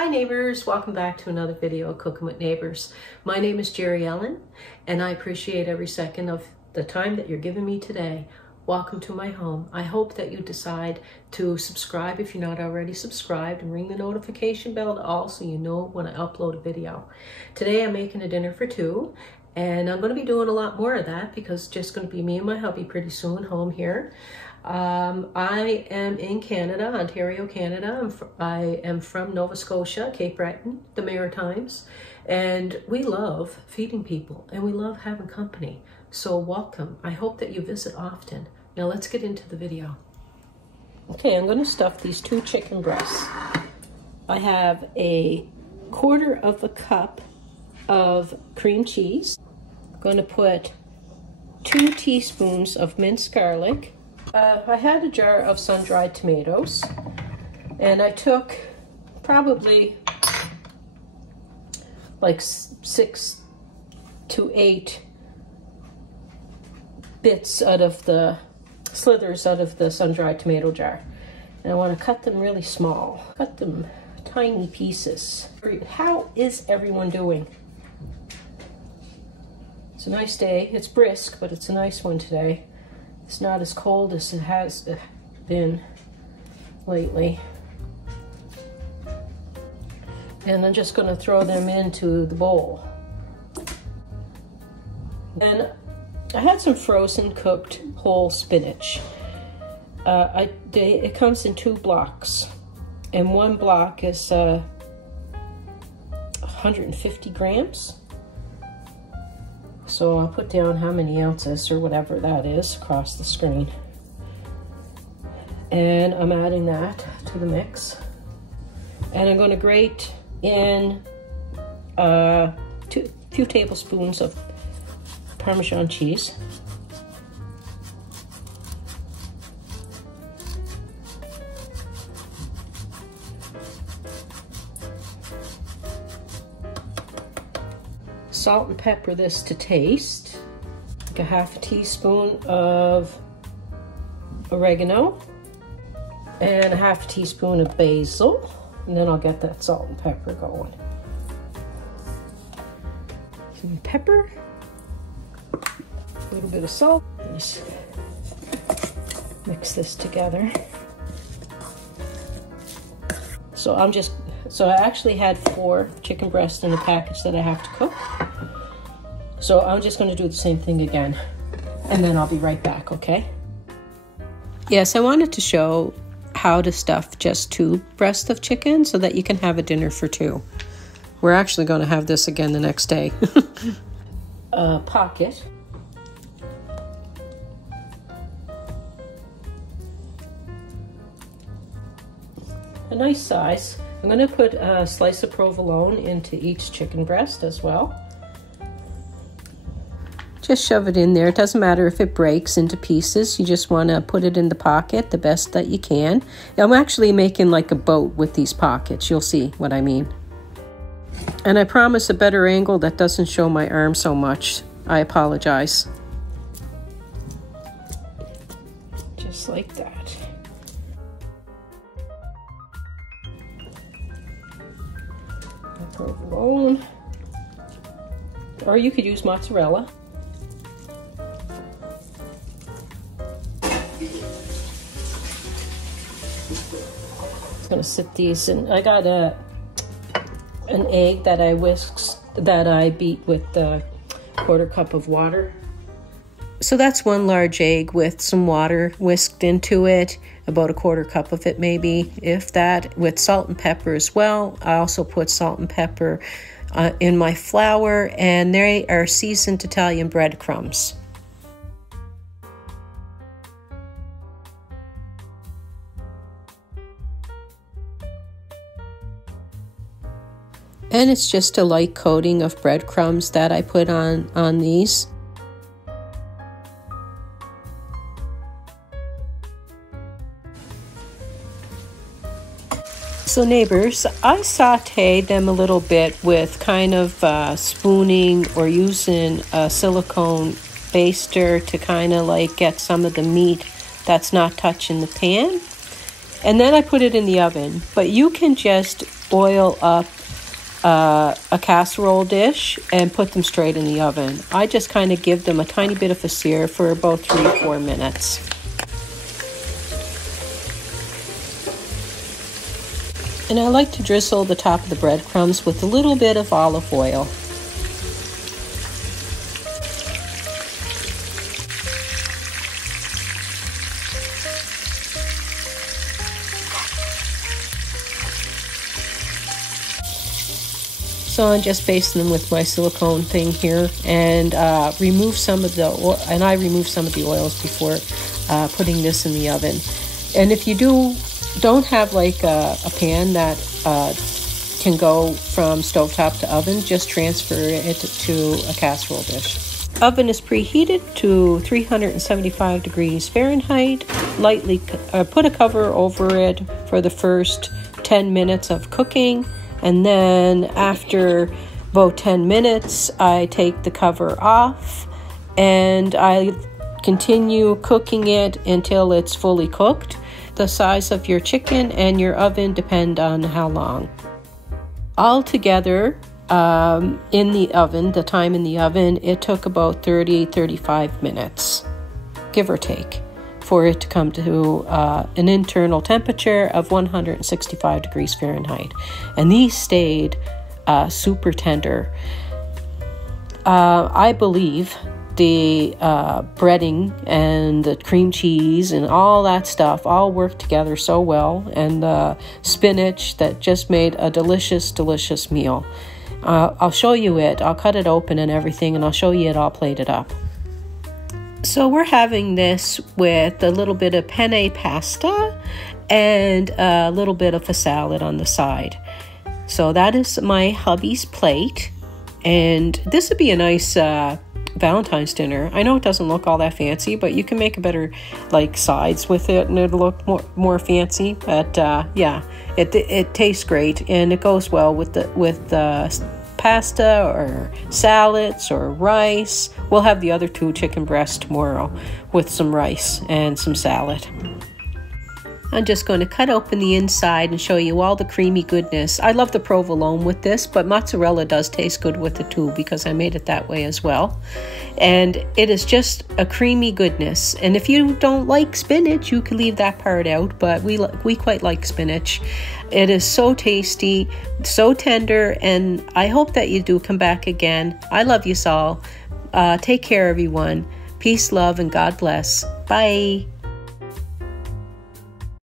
Hi neighbors, welcome back to another video of Cooking with Neighbors. My name is Jerri-ellen and I appreciate every second of the time that you're giving me today. Welcome to my home. I hope that you decide to subscribe if you're not already subscribed and ring the notification bell to all so you know when I upload a video. Today I'm making a dinner for two and I'm going to be doing a lot more of that because it's just going to be me and my hubby pretty soon home here. I am in Canada, Ontario, Canada. I am from Nova Scotia, Cape Breton, the Maritimes, and we love feeding people and we love having company. So welcome. I hope that you visit often. Now let's get into the video. Okay, I'm going to stuff these two chicken breasts. I have a 1/4 cup of cream cheese. I'm going to put 2 teaspoons of minced garlic. I had a jar of sun-dried tomatoes, and I took probably like 6 to 8 bits out of the slithers out of the sun-dried tomato jar. And I want to cut them really small, cut them tiny pieces. How is everyone doing? It's a nice day. It's brisk, but it's a nice one today. It's not as cold as it has been lately. And I'm just going to throw them into the bowl. And I had some frozen cooked whole spinach. It comes in 2 blocks. And 1 block is 150 grams. So I'll put down how many ounces or whatever that is across the screen. And I'm adding that to the mix. And I'm going to grate in a few tablespoons of Parmesan cheese. Salt and pepper this to taste. Like a 1/2 teaspoon of oregano and a 1/2 teaspoon of basil, and then I'll get that salt and pepper going. Some pepper, a little bit of salt. Just mix this together. So I actually had 4 chicken breasts in a package that I have to cook. So I'm just going to do the same thing again, and then I'll be right back, okay? Yes, I wanted to show how to stuff just 2 breasts of chicken so that you can have a dinner for 2. We're actually going to have this again the next day. A pocket. A nice size. I'm going to put a slice of provolone into each chicken breast as well. Just shove it in there. It doesn't matter if it breaks into pieces. You just want to put it in the pocket the best that you can. I'm actually making like a boat with these pockets. You'll see what I mean. And I promise a better angle that doesn't show my arm so much. I apologize. Just like that. Provolone. Or you could use mozzarella. Gonna sit these in. I got an egg that I beat with a 1/4 cup of water. So that's 1 large egg with some water whisked into it, about a 1/4 cup of it maybe, if that, with salt and pepper as well. I also put salt and pepper in my flour, and they are seasoned Italian breadcrumbs. And it's just a light coating of breadcrumbs that I put on these. So neighbors, I sauteed them a little bit with kind of spooning or using a silicone baster to kind of like get some of the meat that's not touching the pan. And then I put it in the oven, but you can just oil up a casserole dish and put them straight in the oven. I just kind of give them a tiny bit of a sear for about 3 or 4 minutes. And I like to drizzle the top of the breadcrumbs with a little bit of olive oil. So I'm just basting them with my silicone thing here, and remove some of the oil, and I remove some of the oils before putting this in the oven. And if you don't have like a pan that can go from stovetop to oven, just transfer it to a casserole dish. Oven is preheated to 375 degrees Fahrenheit. Lightly put a cover over it for the first 10 minutes of cooking. And then after about 10 minutes, I take the cover off and I continue cooking it until it's fully cooked. The size of your chicken and your oven depend on how long. Altogether, in the oven, the time in the oven, it took about 30-35 minutes, give or take, for it to come to an internal temperature of 165 degrees Fahrenheit. And these stayed super tender. I believe the breading and the cream cheese and all that stuff all worked together so well, and the spinach that just made a delicious, delicious meal. I'll show you it. I'll cut it open and everything, and I'll show you it all plated up. So we're having this with a little bit of penne pasta and a little bit of a salad on the side. So that is my hubby's plate, and this would be a nice Valentine's dinner. I know it doesn't look all that fancy, but you can make a better like sides with it and it'll look more fancy. But yeah, it tastes great, and it goes well with the pasta or salads or rice. We'll have the other 2 chicken breasts tomorrow with some rice and some salad. I'm just going to cut open the inside and show you all the creamy goodness. I love the provolone with this, but mozzarella does taste good with it too because I made it that way as well. And it is just a creamy goodness. And if you don't like spinach, you can leave that part out, but we quite like spinach. It is so tasty, so tender, and I hope that you do come back again. I love you all. Take care, everyone. Peace, love, and God bless. Bye.